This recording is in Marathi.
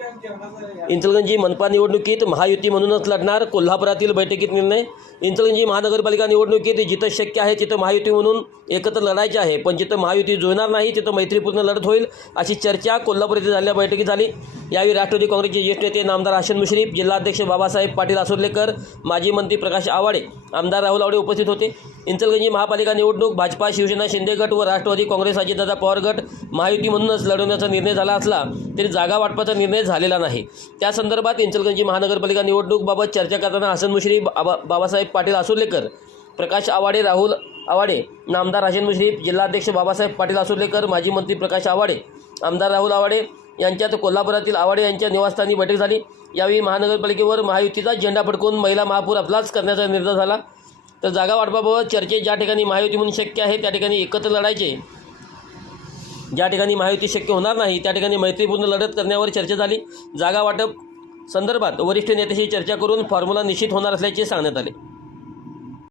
इंचलगंजी मनपा निवडणुकीत महायुती म्हणूनच लढणार कोल्हापुरातील बैठकीत निर्णय. इंचलगंजी महानगरपालिका निवडणुकीत जिथं शक्य आहे तिथं महायुती म्हणून एकत्र लढायचे आहे. पण जिथं महायुती जुळणार नाही तिथं मैत्रीपूर्ण लढत होईल अशी चर्चा कोल्हापूर येथे झालेल्या बैठकीत झाली. यावेळी राष्ट्रवादी काँग्रेसचे ज्येष्ठ नेते नामदार हसन मुश्रीफ जिल्हाध्यक्ष बाबासाहेब पाटील आसुर्लेकर माजी मंत्री प्रकाश आवाडे आमदार राहुल आवडे उपस्थित होते. इंचलगंजी महापालिका निवडणूक भाजपा शिवसेना शिंदे गट व राष्ट्रवादी काँग्रेस अजितदादा पवार गट महायुती म्हणूनच लढवण्याचा निर्णय झाला असला तरी जागा वाटपाचा निर्णय झालेला नाही. त्या संदर्भात इंचलगंजी महानगरपालिका निवडणूकबाबत चर्चा करताना हसन मुश्रीफ बाबा बाबासाहेब पाटील आसोर्लेकर प्रकाश आवाडे राहुल आवाडे नामदार राजेंद्र मुश्रीफ जिल्हाध्यक्ष बाबासाहेब पाटील असुलेकर माजी मंत्री प्रकाश आवाडे आमदार राहुल आवाडे यांच्यात कोल्हापुरातील आवाडे यांच्या निवासस्थानी बैठक झाली. यावेळी महानगरपालिकेवर महायुतीचा झेंडा फडकून महिला महापूर आपलाच करण्याचा निर्णय झाला. तर जागा वाटपाबाबत चर्चेत ज्या ठिकाणी महायुती म्हणून शक्य आहे त्या ठिकाणी एकत्र लढायचे ज्या ठिकाणी महायुती शक्य होणार नाही त्या ठिकाणी मैत्रीपूर्ण लढत करण्यावर चर्चा झाली. जागा वाटप संदर्भात वरिष्ठ नेत्याशी चर्चा करून फॉर्म्युला निश्चित होणार असल्याचे सांगण्यात आले.